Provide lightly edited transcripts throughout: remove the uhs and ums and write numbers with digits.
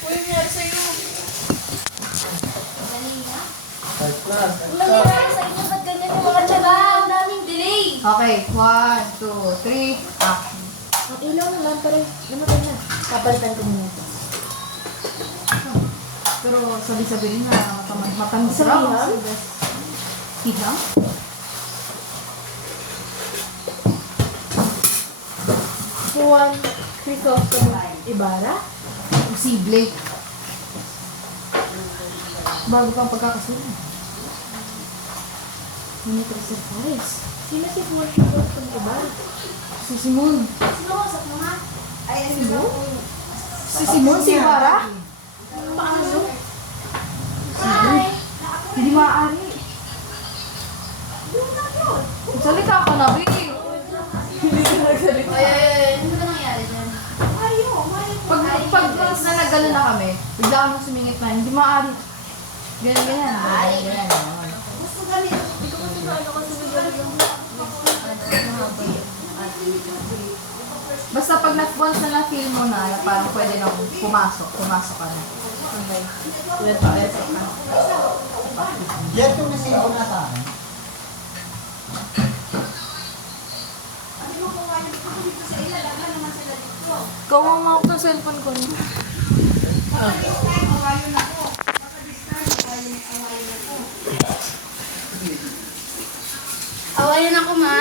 Uy, nangyari sa'yo. First class. Ang nangyari sa inyo, ba't ganyan yung mga tiyaga? Ang daming delay. Okay, 1, 2, 3, action. Ang ilaw naman, pero namatay na. Kapalitan ko muna ito. Pero sabi-sabihin na matamis Sa raw. hihang? Hihang? Juan Crisostomo Ibarra? Posible. Bago kang pagkakasunod. Sino Tristan Flores? Sino si Juan Crisostomo Ibarra? Si Simon. Sino ko sa mga? Simon? Si Simon, si Ibarra? Paano? Hindi maaari. Salita ka na, baby. Ay, ano ba nangyari dyan? Pag once na nagano na kami, bigla ka nang sumingit na, hindi maaari. Ganyan. Gusto ganit. Hindi ko kasi ano kasi yung Basta pag once na na-feel mo na, parang pwede nang pumasok ka na. Okay. Ulit pa. Yan yung nasibo na sa akin. Gawa mo ako ng cellphone ko. Awayan ako, ma.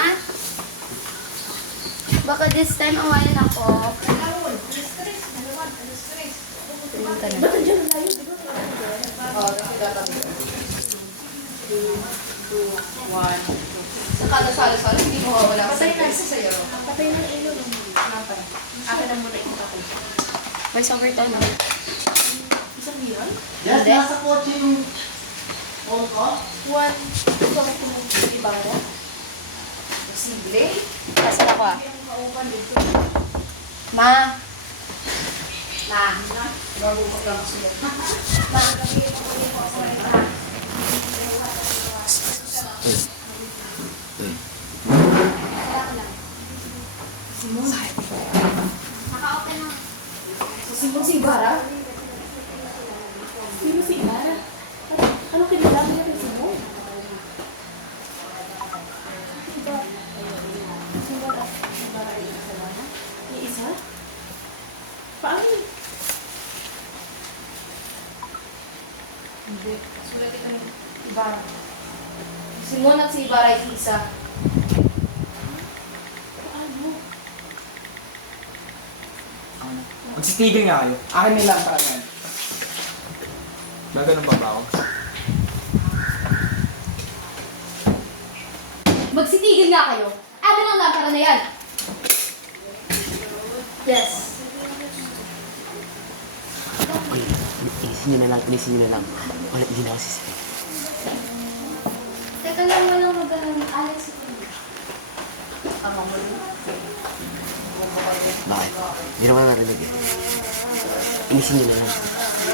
Baka this time awayan ako. Ba't nandiyan na tayo? Sa kada salo-salo, hindi mo wala. Patay na. Sa'yo. Patay na ang ilaw. Akin ang muna yung patay. Voice over tayo, no? Isang milyon? Yes, Hindi. nasa kotse yung phone ko. Juan Crisostomo Ibarra? Posible. Asan ako, ah? Ma. Bago ka lang sila. Naka-open na. Simon si Ibarra? Sino si Ibarra? Ano kinalaman niya kay Simon? Yung isa? Paano? Hindi. Sulat ito ng Ibarra. Simon at si Ibarra ay isa. Paano? Magsitigil nga kayo. Akin may lang talaga yan. Ba ganun ba ba ako? Magsitigil nga kayo. Akin ang lampara na yan. Yes. Inisin nyo na lang. Wala, hindi na ako sisipin. Teka lang, walang magandang Alex. Tama mo rin. Bakit? Hindi naman narinig eh. Inisin nyo na lang.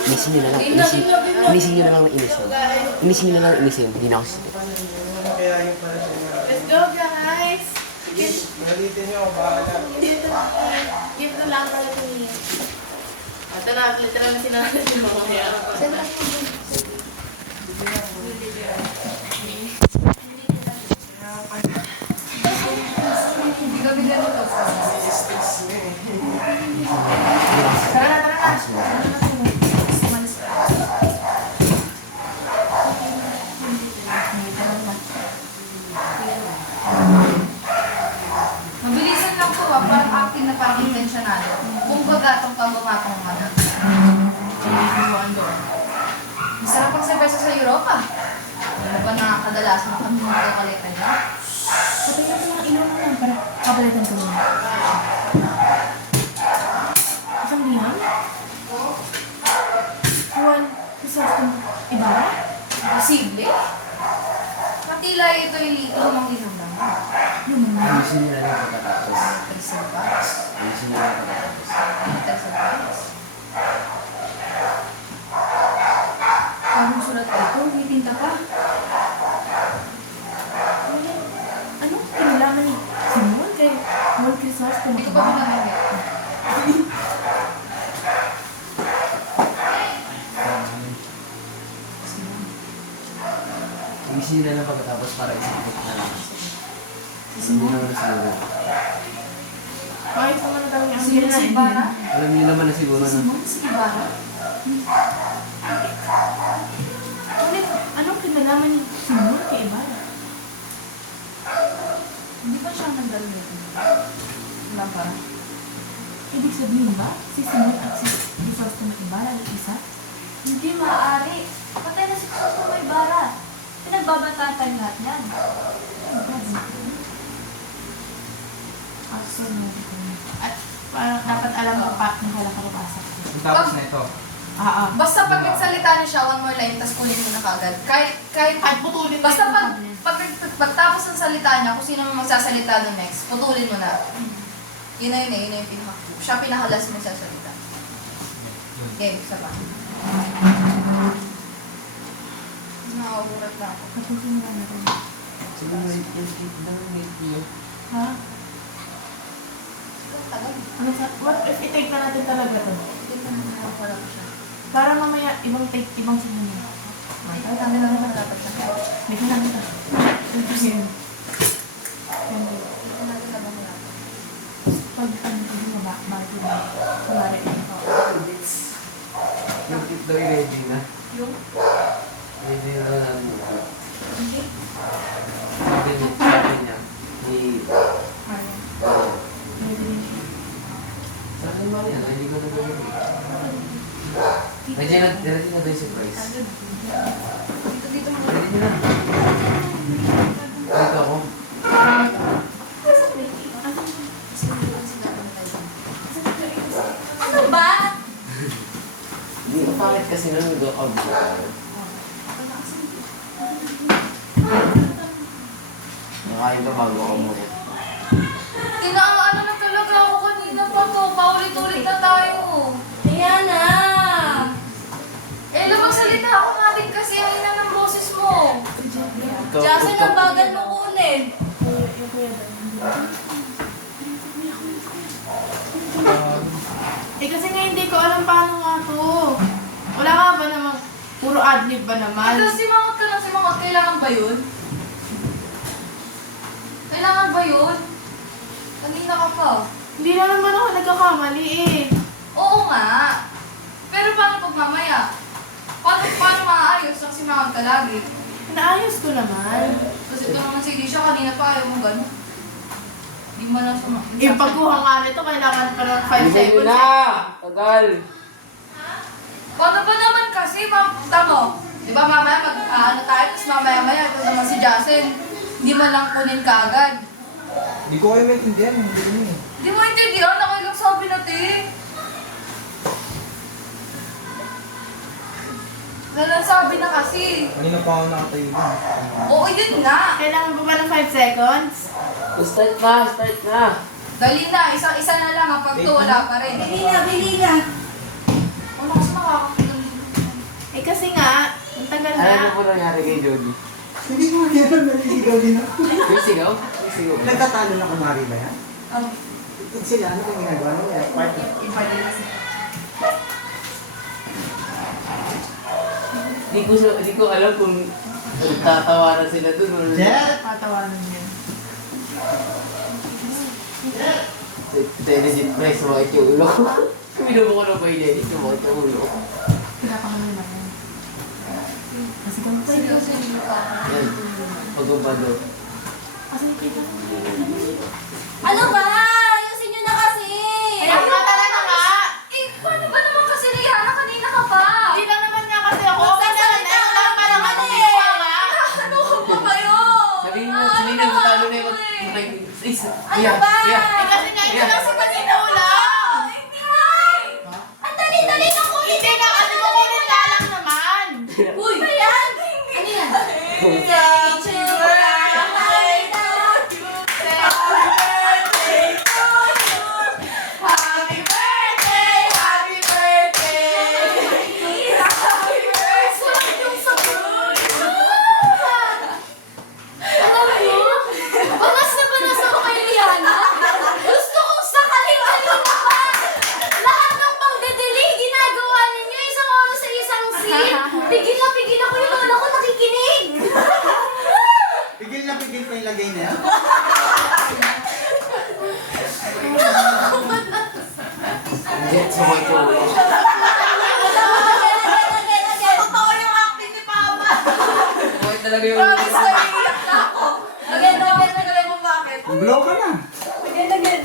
Inisin nyo na lang. Inisin nyo na lang na inisin. Inisin nyo na lang na inisin. Hindi na ako sisipin. Let's go, guys! Nalitin nyo, bahala. Give the lampara to me. Ito na, literal na sinabi yung mga kaya. Hindi kami ganito. Mabilisan lang po parang acting na parang intentionado. Kung bagatong ka, bumatong ka na. Masarap ang cerveza sa Europa. Ano ba nakakadalasan na kami magkakalitan na? Patay na mga ilaw naman para kabalitan ko muna. Isang liham? Juan Crisostomo Ibarra? Posible? Matila ito yung lumang liham lang. Inisin nyo na lang pagkatapos. Terceras. Inisin nyo na lang pagkatapos. Terceras. Anong sulat ito? May tinta pa. Ano? Kinalaman ni Simon kay Juan Crisostomo Hindi ko pa Ibarra? pinamimit. Alisin nyo na lang pagkatapos para isipot na lang. Hindi naman na siguro. Kahit naman na kami ang Sino si Ibarra? Alam niyo naman na siguro na. Si Ibarra? Ulit, anong kinalaman ni Simon kay Ibarra? Hindi ba siya nandalo nito? Wala pa. Ibig sabihin ba, si Simon at si Crisostomo Ibarra ang isa? Hindi maaari. Patay na si Crisostomo Ibarra. Pinagbabantaan tayo lahat yan. At parang dapat alam mo pa kung kailan ka papasok. Tapos na ito. Basta pag nagsalita niya siya, one more line, tapos kunin mo na kagad. Kahit Putulin basta pagtapos ng salita niya, kung sino man magsasalita no next, putulin mo na. Yun na yung pinaka. Siya pinakalas mo sasalita. Game, isa pa. Nakaugulat na ako. Tapusin mo na rin. Sige, wait niyo. Ha? Tagal. Ano sa, what if i-take na natin talaga to? Hindi ko na wala ko siya. Para mamaya ibang take, ibang sinunod. Ay, kami lang naman dapat siya. Hindi ko natin ito. Tutusin. Hindi ko natin labang wala. Pag ano ko din ba, bakit yun? Kunwari, Yung tip daw ready na. Yung? Ready na namin. Hindi. Sabi niya, ni... Marian. Oh, Ready din siya. saan naman yan? Hindi ko na gawin. Ready na daw yung surprise. Dito mo. Ready nyo na. Dito ako. Ano ba? Hindi ko pangit kasi nung nag-up. Nakain ka bago ako muna. Tinaano na talaga ako kanina pa to. Paulit-ulit na tayo. Ayan na. Eh, lumagsalita ako natin kasi ang ina ng boses mo. Jason, ang bagal mo kunin. Eh kasi nga hindi ko alam paano nga to. Wala nga ba namang puro adlib ba naman? Ito, simangot ka lang, simangot. Kailangan ba yun? Kailangan ba yun? Kanina ka pa. Hindi na naman ako nagkakamali eh. Oo nga. Pero paano pag mamaya? Paano maayos ang simangot ka lagi? Naayos ko naman. Kasi ito naman si Alicia, kanina pa ayaw mo gano'n. Hindi mo lang sumakit. Yung pagkuha nga nito, kailangan pa ng 5 Bilisan mo seconds. na! Tagal! Paano ba naman kasi, punta mo? Di ba mamaya tayo, tapos mamaya-maya, ito naman si Jason. Hindi mo lang kunin kaagad. Hindi ko kayo maintindihan. Hindi ko yun eh. Hindi mo intindihan, ako lang sabi natin. Sabi na kasi. Kanina pa ako nakatayo dun. Oo, yun nga. Kailangan pa ba ng 5 seconds? Start na! Dali na, isa na lang ang pag wala pa rin. Bili na. Wala kasi makakakita. Eh kasi nga, ang tagal Alam mo na. po nangyari kay Jody? Hindi ko yan, naliligaw din ako. Yung sigaw? Yung sigaw. Nagtatalo na kumari ba yan? Um, Sila, ano yung ginagawa nila? Part of Hindi ko alam kung nagtatawaran sila dun or... Jet! Patawanan niya. Legit price, sumakit yung ulo ko. Binubo ko na ba yun, sumakit yung ulo ko. Pinapakamay naman yan. Kasi kung seryoso yung mukha. Yan, pagubado. Kasi kita ko. Ano ba? Ayusin nyo na kasi! Kaya nga talaga nga! Eh, paano ba naman kasi Rihanna? Kanina ka pa! Hindi lang naman nga kasi ako. Magsasalita ka lang para Ano mali! ginawa nga? Ano ba kayo? Sabihin mo, Ano sabihin mo, ba talo na ako yung eh? Iya, Ano ba? iya. Eh kasi nga ito Yeah. lang si kanina ulam. Hindi nga! Ang dali-dali na ko! Hindi nga kasi kukunin lang naman. Uy! Ano yan? Ano yan? Happy birthday! Happy birthday! Alam mo? Banas na banas ako kay Rihanna. Hindi, sabay ko. Totoo yung acting ni Papa. Sabay talaga yung... Promise na iiyak na ako. Again, alam mo bakit? Blow ka na. Again.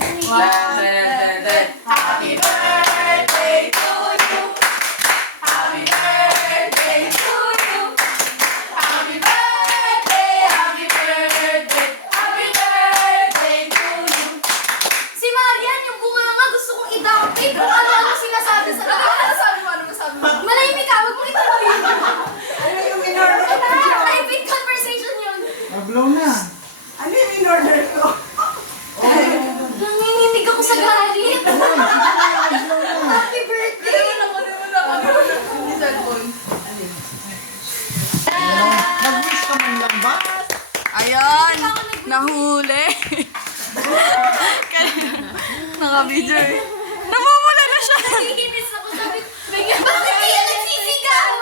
Happy birthday to you. Happy birthday to you. Happy birthday, happy birthday, happy birthday to you. Si Marian, yung bunga nga gusto kong i-dumpy. Kung ano-ano sinasabi sa ano sabi mo? Malahimik ka, wag mo itapahin. Ano yung in-order ko? Private conversation yun. Blow na. Ano yung in-order ko? Nanginginig ako sa galit. Happy birthday! Hindi cellphone. Nag-wish ka man lang ba? Ayan! Nahuli! Naka-video eh. Namumula na siya! Nagiginis ako, sabi ko, bakit kaya nagsisigaw?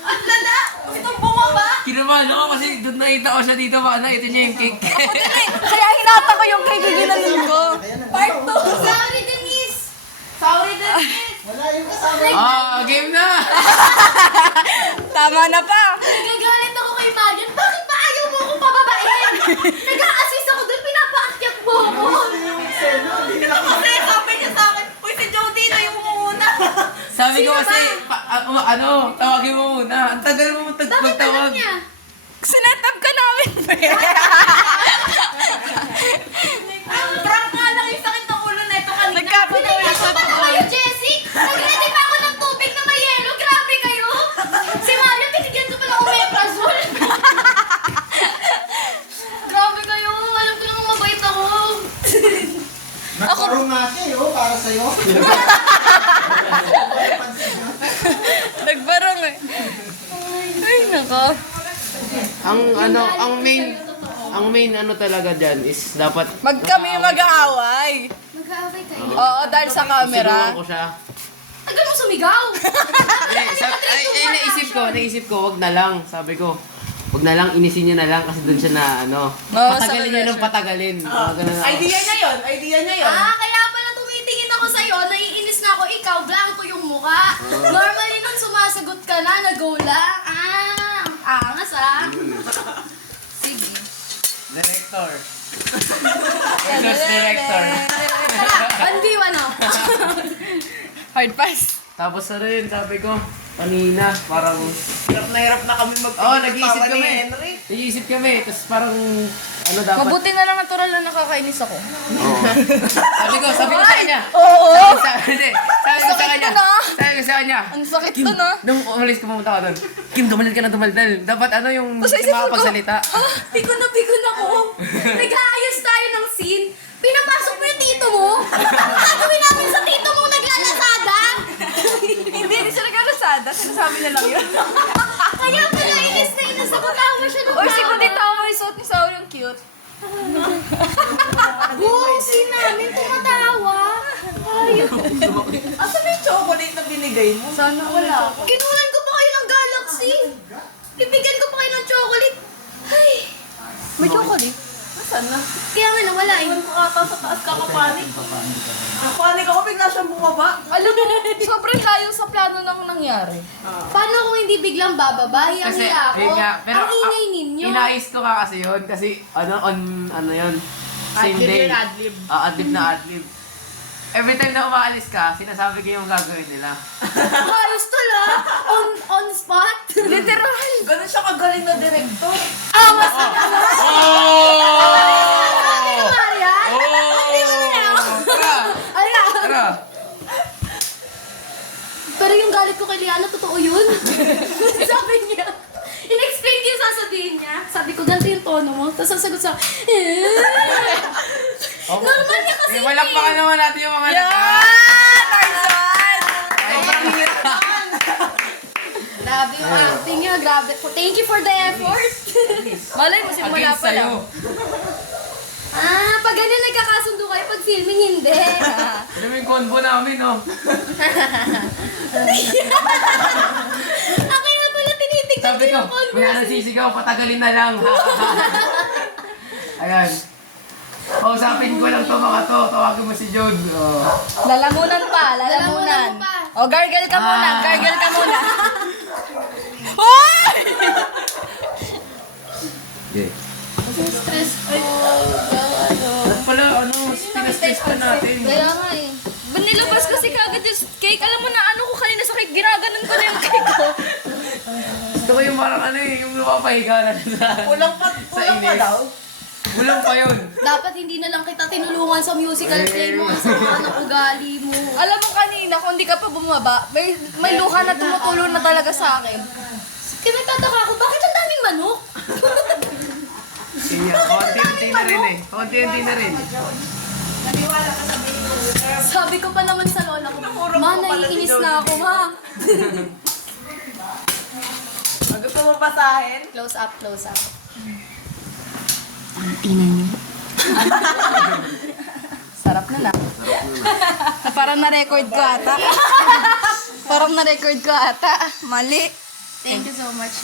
Ang lala! Itong bumaba! Kinamalo ko kasi doon nakita ko siya dito. Baka nakita niya yung cake. Kaya hinata ko yung kay giginanin ko. Part 2! Sorry, Denise! Sorry, Denise! Wala yung kasama. Game na! Tama na pa! Nagagalit ako kay Marian, bakit ba ayaw mo akong pababain? Nag-a-assist ako doon, pinapaakyat mo ako. Kasi sabi niya sa akin, uy, si Jody na yung muna. Sabi ko kasi, tawagin mo muna. Ang tagal mo Bakit alam magtawag. niya? Sinet up ka namin ba? Prank nga lang yung sakit ng ulo na ito kanina. Nagkapit na Pinagyan ko pa na kayo, Jessie! Nag-ready pa ako ng tubig na may yelo. Grabe kayo! Si Mario, binigyan ko pa ng omeprazole. Grabe kayo. Alam ko namang mabait ako. Nagkaroon natin, para sa'yo. Nagbarong eh. Ay, nako. Ang main talaga dyan is dapat... Kami mag-aaway. Mag-aaway kayo. Oo, dahil sa camera. Sinuwan ko siya. Tagal mo sumigaw. Naisip ko, wag na lang. Sabi ko, wag na lang, inisin niyo na lang kasi doon siya na patagalin niyo ng patagalin. Idea niya yun. Kaya pala tumitingin ako sa'yo, naiinis na ako, ikaw, blanco yung mukha. Normally nun sumasagot ka na, nag-go lang. Ang angas Sige. Director. Versus director. Andi, ano? Hard pass. Tapos sabi ko, kanina, parang... Hirap na kami nag-iisip kami. Nag-iisip kami, tapos parang, dapat... Mabuti na lang natural na nakakainis ako. Oo. Sabi ko sa kanya. Oo! Sabi ko sa kanya. Ang sakit ko na. Nung umalis ko pumunta ka doon, Kim, dumalil ka na dumalil. Dapat yung Tapos isip ko, makapagsalita. Bigo na ako. Nag-aayos tayo ng scene. Pinapasok mo yung tito mo. Gagawin namin sa tito mo naglalasada. Hindi siya nagkarasada. Sinasabi na lang yun. Kaya pala inis na inis ako. Tawa siya ng Uy, si Kudit ako may suot ni Sao yung cute. Buong scene namin tumatawa. Ayun. Asan na yung chocolate na binigay mo? Sana wala. Kinulan ko pa kayo ng Galaxy. Bibigyan ko pa kayo ng chocolate. Ay. May chocolate. Asan na? Kaya nga nawala eh. Iwan ko ata sa taas kakapanik. Panik ako, bigla siyang bumaba. Alam mo, sobrang layo sa plano ng nangyari. Paano kung hindi biglang bababa? Hiyang-hiya ako. yun nga, pero Ang ingay ninyo. inayos ko ka kasi yun. Kasi, yun. Same day. Adlib. Adlib na adlib. Every time na umaalis ka, sinasabi ko yung gagawin nila. Ayos tala. On spot. Literal. Ganun siya kagaling na director. Mas Maria? Tara! Pero yung galit ko kay Liana, totoo yun. Sabi niya. In-explain ko yung sasabihin niya. Sabi ko, ganito yung tono mo. Tapos sasagot sa normal niya kasi Walakpakan naman natin yung mga Grabe yung acting niya. Grabe. Thank you for the effort. Malay mo, simula Against pa lang. sa'yo. Pag ganyan nagkakasundo kayo, pag filming hindi. Ano yung convo namin, Ako nga pala tinitignan Sabi ko, yung may converse. sisigaw, patagalin na lang. Ayan. Kausapin ko lang to mga to. Tawagin mo si John. Oh. Lalamunan pa, lalamunan. O, gargle ka muna, gargle ka muna. Hoy! Yeah. Ba't pala, pinastress pa natin. Kaya nga eh. Ba't nilabas kasi kagad yung cake? Alam mo na ano ko kanina sa cake, ginaganon ko na yung cake ko. Gusto ko yung parang yung lumapahiga na sa... Kulang pa inis. daw. Kulang pa yun. Dapat hindi na lang kita tinulungan sa musical play mo. Ang sama ng ugali mo. Alam mo kanina, kung di ka pa bumaba, may luha na tumutulo na talaga sa akin. Kaya nagtataka ako, bakit ang daming manok? Iya, konti-unti na rin eh. Konti-unti na rin. Sabi ko pa naman sa lola ko, ma, naiinis na ako, ma. Gusto mo basahin? Close up, close up. Sarap na na. Parang na-record ko ata. Parang na-record ko ata. Mali. Thank you so much.